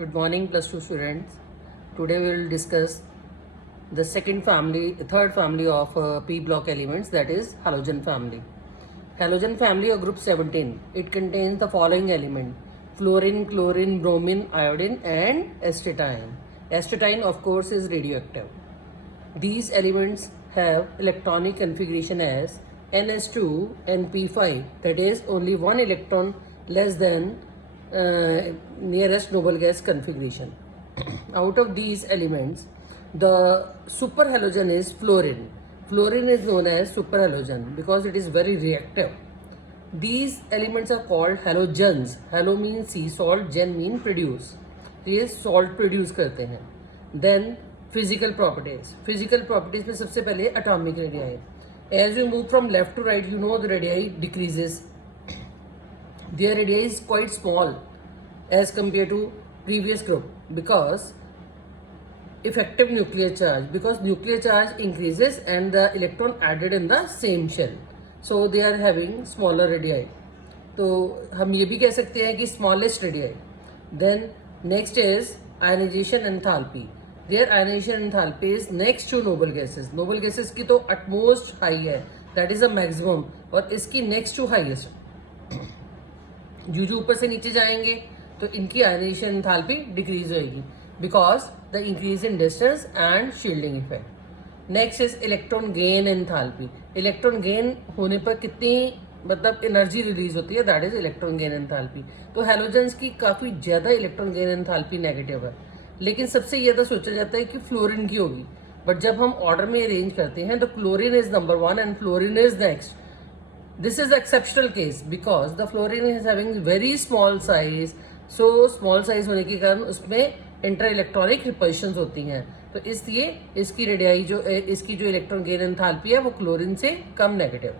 Good morning, plus 2 students. Today we will discuss the third family of p block elements, that is halogen family. Halogen family of group 17. It contains the following element: fluorine, chlorine, bromine, iodine, and astatine. Astatine, of course, is radioactive. These elements have electronic configuration as ns2 and p5, that is only one electron less than nearest noble gas configuration. Out of these elements, the superhalogen is fluorine. Fluorine is known as superhalogen because it is very reactive. These elements are called halogens. Halo means sea salt, gen mean produce. ये salt produce करते हैं. Then physical properties. Physical properties में सबसे पहले atomic radii. As you move from left to right, you know the radii decreases. Their radii is quite small as compared to previous group because effective nuclear charge, because nuclear charge increases and the electron added in the same shell, so they are having smaller radii. तो हम ये भी कह सकते हैं कि smallest radii. Then next is ionization enthalpy. Their ionization enthalpy is next to noble gases. Noble gases की तो utmost high है, that is a maximum, और इसकी next to highest. जो ऊपर से नीचे जाएंगे तो इनकी आयनाइजेशन एंथैल्पी डिक्रीज होएगी because the increase in distance and shielding effect. Next is electron gain enthalpy. Electron gain होने पर कितनी मतलब एनर्जी रिलीज होती है, that is electron gain enthalpy. तो हैलोजेंस की काफ़ी ज़्यादा इलेक्ट्रॉन गेन एंथैल्पी नेगेटिव है, लेकिन सबसे ज़्यादा सोचा जाता है कि फ्लोरीन की होगी. बट जब हम ऑर्डर में अरेंज करते हैं तो chlorine is number 1 and fluorine is next. This is the exceptional case because the fluorine is having very small size. So small size होने के कारण उसमें इंटर-इलेक्ट्रॉनिक रिपल्शंस होती हैं, तो इसलिए इसकी रेडियाई इसकी जो इलेक्ट्रॉन गेन एंथैल्पी है वो क्लोरीन से कम negative.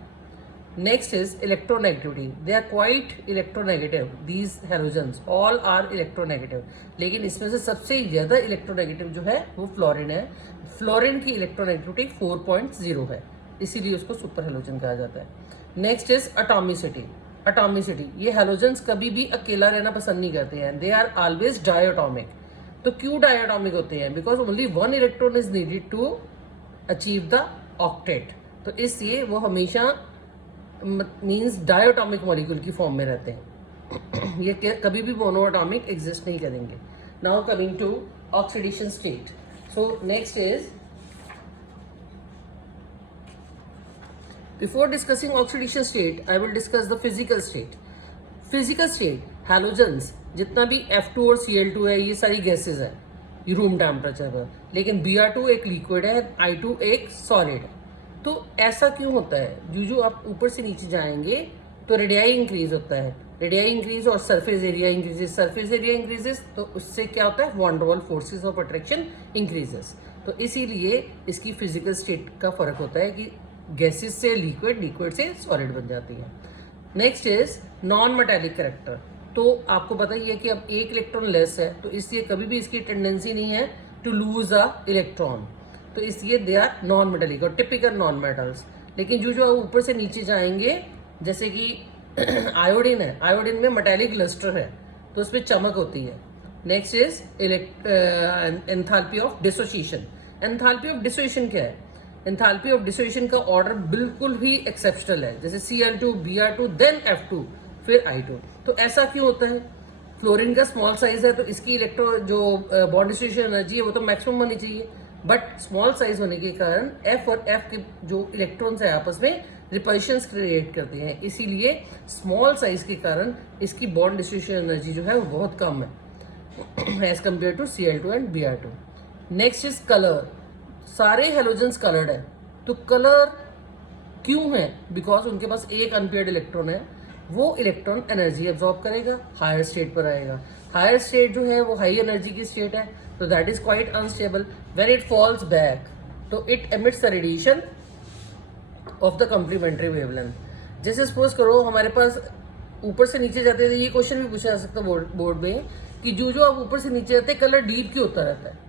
Next is electronegativity. They are quite electronegative. These halogens all are electronegative, लेकिन इसमें से सबसे ज़्यादा इलेक्ट्रोनेगेटिव जो है वो फ्लोरीन है. फ्लोरीन की इलेक्ट्रोनेगेटिविटी 4.0 है, इसीलिए उसको सुपर हैलोजन कहा जाता है. Next is atomicity. अटोमिसिटी, ये हैलोजेंस कभी भी अकेला रहना पसंद नहीं करते हैं. They are always diatomic. तो क्यों डायटोमिक होते हैं? Because only one electron is needed to achieve the octet. तो इसलिए वो हमेशा मीन्स डायटोमिक मॉलिक्यूल की फॉर्म में रहते हैं. ये कभी भी मोनोएटॉमिक एग्जिस्ट नहीं करेंगे. Now coming to oxidation state. So next is, before discussing oxidation state, I will discuss the physical state. Physical state, halogens जितना भी F2 और Cl2 है ये सारी गैसेज है रूम टेम्परेचर पर, लेकिन Br2 एक लिक्विड है, I2 एक सॉलिड है. तो ऐसा क्यों होता है? जो आप ऊपर से नीचे जाएंगे तो रेडियाई इंक्रीज होता है. रेडियाई इंक्रीज और surface area increases. Surface area increases तो उससे क्या होता है? वॉन डर वाल फोर्सेस ऑफ अट्रैक्शन इंक्रीजेस. तो इसीलिए इसकी फिजिकल स्टेट का फर्क होता है कि गैसेस से लिक्विड, लिक्विड से सॉलिड बन जाती है. Next is non metallic character. तो आपको पता ही है कि अब एक इलेक्ट्रॉन लेस है, तो इसलिए कभी भी इसकी टेंडेंसी नहीं है टू लूज अ इलेक्ट्रॉन, तो इसलिए दे आर नॉन मेटेलिक और टिपिकल नॉन मेटल्स. लेकिन जो ऊपर से नीचे जाएंगे, जैसे कि आयोडीन में मेटेलिक लस्टर है तो उसमें चमक होती है. Next is enthalpy of dissociation. Enthalpy of dissociation क्या है? एंथैल्पी ऑफ डिसोसिएशन का ऑर्डर बिल्कुल भी एक्सेप्शनल है, जैसे Cl2, Br2, देन F2, फिर I2. तो ऐसा क्यों होता है? फ्लोरीन का स्मॉल साइज है तो इसकी जो बॉन्ड डिसोसिएशन एनर्जी है वो तो मैक्सिमम होनी चाहिए, बट स्मॉल साइज होने के कारण F और F के जो इलेक्ट्रॉन्स है आपस में रिपल्शंस क्रिएट करते हैं, इसीलिए स्मॉल साइज के कारण इसकी बॉन्ड डिसोसिएशन एनर्जी जो है वो बहुत कम है as compare to Cl2 and Br2. Next is colour. सारे हेलोजेंस कलर्ड है. तो कलर क्यों है? बिकॉज उनके पास एक अनपेयर्ड इलेक्ट्रॉन है, वो इलेक्ट्रॉन एनर्जी एब्जॉर्ब करेगा, हायर स्टेट पर आएगा. हायर स्टेट जो है वो हाई एनर्जी की स्टेट है, तो that is quite unstable. When it falls back तो it emits the radiation of the complementary wavelength. जैसे सपोज करो हमारे पास ऊपर से नीचे जाते हैं, ये क्वेश्चन भी पूछा जा सकता है बोर्ड में कि जो आप ऊपर से नीचे जाते हैं कलर डीप क्यों होता रहता है.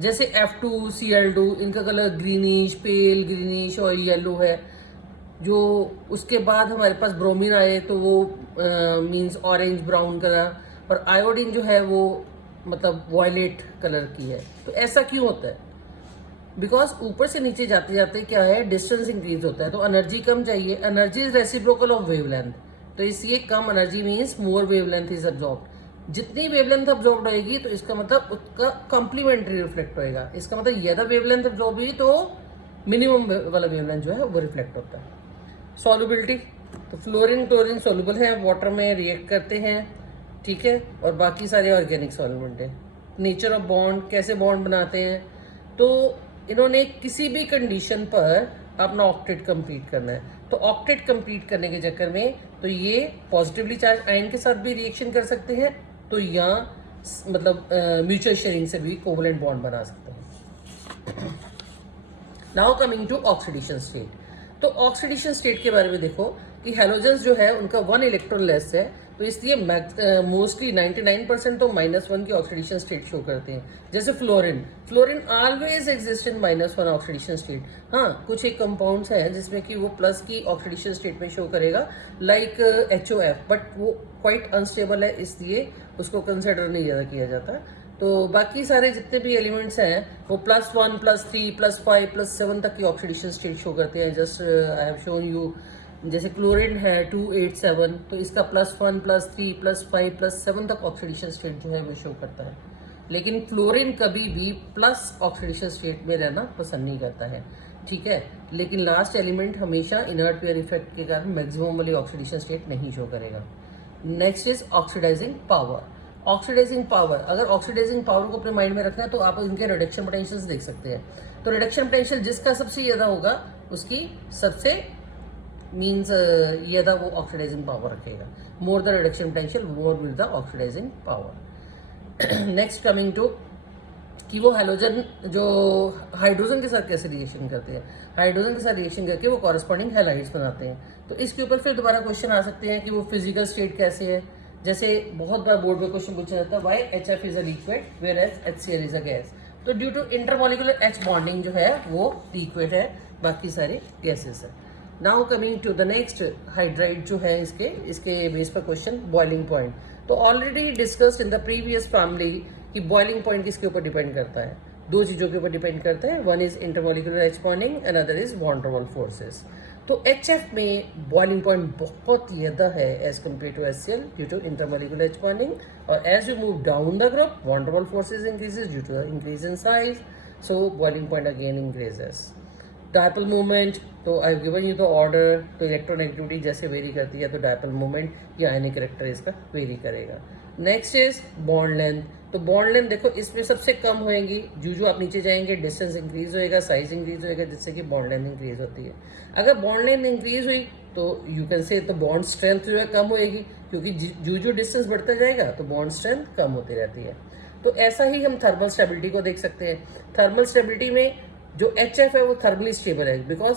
जैसे F2, Cl2, इनका कलर ग्रीनिश, पेल ग्रीनिश और येलो है. जो उसके बाद हमारे पास ब्रोमीन आए तो वो मीन्स ऑरेंज ब्राउन कलर, और आयोडीन जो है वो मतलब वॉयलेट कलर की है। तो ऐसा क्यों होता है? बिकॉज ऊपर से नीचे जाते जाते क्या है, डिस्टेंस इंक्रीज होता है, तो एनर्जी कम चाहिए। Energy is reciprocal of wavelength, तो इसलिए कम energy means more wavelength is absorbed. जितनी वेवलेंथ अब्जॉर्ब होगी तो इसका मतलब उसका कॉम्प्लीमेंट्री रिफ्लेक्ट होएगा। इसका मतलब ज़्यादा वेवलेंथ अब्जॉर्ब हुई तो मिनिमम वाला वेवलेंथ जो है वो रिफ्लेक्ट होता है। सॉल्युबिलिटी, तो फ्लोरीन क्लोरीन सॉल्युबल है, वाटर में रिएक्ट करते हैं, ठीक है, और बाकी सारे ऑर्गेनिक सॉल्वेंट है। नेचर ऑफ बॉन्ड, कैसे बॉन्ड बनाते हैं, तो इन्होंने किसी भी कंडीशन पर अपना ऑक्टेट कंप्लीट करना है, तो ऑक्टेट कंप्लीट करने के चक्कर में तो ये पॉजिटिवली चार्ज आयन के साथ भी रिएक्शन कर सकते हैं, तो यहाँ मतलब म्यूचुअल शेयरिंग से भी कोवलेंट बॉन्ड बना सकते हैं। Now coming to oxidation state, तो ऑक्सीडेशन स्टेट के बारे में देखो कि हेलोजेंस जो है उनका 1 इलेक्ट्रॉन लेस है, तो इसलिए मोस्टली 99% तो -1 की ऑक्सीडेशन स्टेट शो करते हैं। जैसे fluorine, fluorine always exist in -1 oxidation state. हाँ, कुछ एक कंपाउंड्स हैं जिसमें कि वो प्लस की ऑक्सीडेशन स्टेट में शो करेगा, लाइक HOF, बट वो क्वाइट अनस्टेबल है, इसलिए उसको कंसिडर नहीं ज़्यादा किया जाता। तो बाकी सारे जितने भी एलिमेंट्स हैं वो +1, +3, +5, +7 तक की ऑक्सीडेशन स्टेट शो करते हैं। Just I have shown you, जैसे क्लोरीन है 287, तो इसका +1, +3, +5, +7 तक ऑक्सीडेशन स्टेट जो है वो शो करता है। लेकिन फ्लोरीन कभी भी प्लस ऑक्सीडेशन स्टेट में रहना पसंद नहीं करता है, ठीक है। लेकिन लास्ट एलिमेंट हमेशा इनर्ट पेयर इफेक्ट के कारण मैक्सिमम वाली ऑक्सीडेशन स्टेट नहीं शो करेगा। Next is oxidising power. Oxidising power, अगर ऑक्सीडाइजिंग पावर को अपने माइंड में रखना है तो आप इनके रिडक्शन पोटेंशियल्स देख सकते हैं। तो रिडक्शन पोटेंशियल जिसका सबसे ज़्यादा होगा उसकी सबसे मीन्स ज़्यादा वो ऑक्सीडाइजिंग पावर रखेगा। More the reduction potential more will the oxidising power. Next coming to कि वो हैलोजन जो हाइड्रोजन के साथ कैसे रिएक्शन करते हैं, हाइड्रोजन के साथ रिएक्शन करके वो कॉरस्पॉन्डिंग हैलाइड्स बनाते हैं। तो इसके ऊपर फिर दोबारा क्वेश्चन आ सकते हैं कि वो फिजिकल स्टेट कैसे है। जैसे बहुत बार बोर्ड में क्वेश्चन पूछा जाता है, why HF is a liquid whereas HCl is a gas. तो due to intermolecular H bonding जो है वो लिक्विड है, बाकी सारे गैसेस है। Now coming to the next, hydride जो है इसके बेस पर क्वेश्चन बॉइलिंग पॉइंट। तो already discussed in the previous family कि बॉइलिंग पॉइंट किसके ऊपर डिपेंड करता है, दो चीज़ों के ऊपर डिपेंड करता है। One is intermolecular H bonding, another is van der Waals forces. तो HF में बॉइलिंग पॉइंट बहुत ज़्यादा है as compare to HCl due to intermolecular H bonding, और as you move down the group van der Waals forces increases due to increase in size, so boiling point again increases. Dipole movement, तो I have given you the order, तो electronegativity जैसे vary करती है तो dipole movement या आयनिक character इसका very करेगा। Next is bond length, तो बॉन्ड लेंथ देखो इसमें सबसे कम होएगी, जो आप नीचे जाएंगे डिस्टेंस इंक्रीज होएगा, साइज इंक्रीज होएगा, जिससे कि बॉन्ड लेंथ इंक्रीज होती है। अगर बॉन्ड लेंथ इंक्रीज हुई तो यू कैन से तो बॉन्ड स्ट्रेंथ जो है कम होएगी, क्योंकि जो डिस्टेंस बढ़ता जाएगा तो बॉन्ड स्ट्रेंथ कम होती रहती है। तो ऐसा ही हम थर्मल स्टेबिलिटी को देख सकते हैं। थर्मल स्टेबिलिटी में जो HF है वो थर्मली स्टेबल है, बिकॉज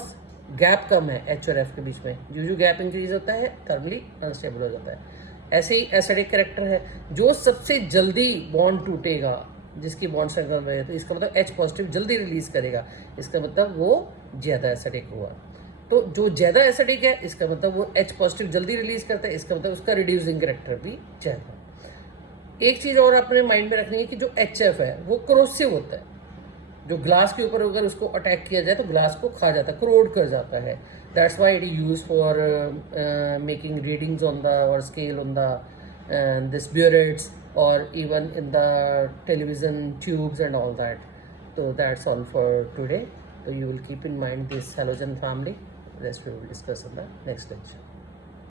गैप कम है H और F के बीच में, जो गैप इंक्रीज होता है थर्मली अनस्टेबल हो जाता है। ऐसे ही एसिडिक कैरेक्टर है, जो सबसे जल्दी बॉन्ड टूटेगा, जिसकी बॉन्ड स्ट्रेंथ कम है, तो इसका मतलब H पॉजिटिव जल्दी रिलीज करेगा, इसका मतलब वो ज़्यादा एसिडिक हुआ। तो जो ज़्यादा एसिडिक है इसका मतलब वो H पॉजिटिव जल्दी रिलीज करता है, इसका मतलब उसका रिड्यूसिंग कैरेक्टर भी ज़्यादा। एक चीज़ और अपने माइंड में रखनी है कि जो HF है वो क्रोसिव होता है, जो ग्लास के ऊपर अगर उसको अटैक किया जाए तो ग्लास को खा जाता है, करोड कर जाता है। That's why it is use for making readings on the और scale on the this burettes और even in the television tubes and all that. तो that's all for today. So you will keep in mind this halogen family. Rest we will discuss in the next lecture.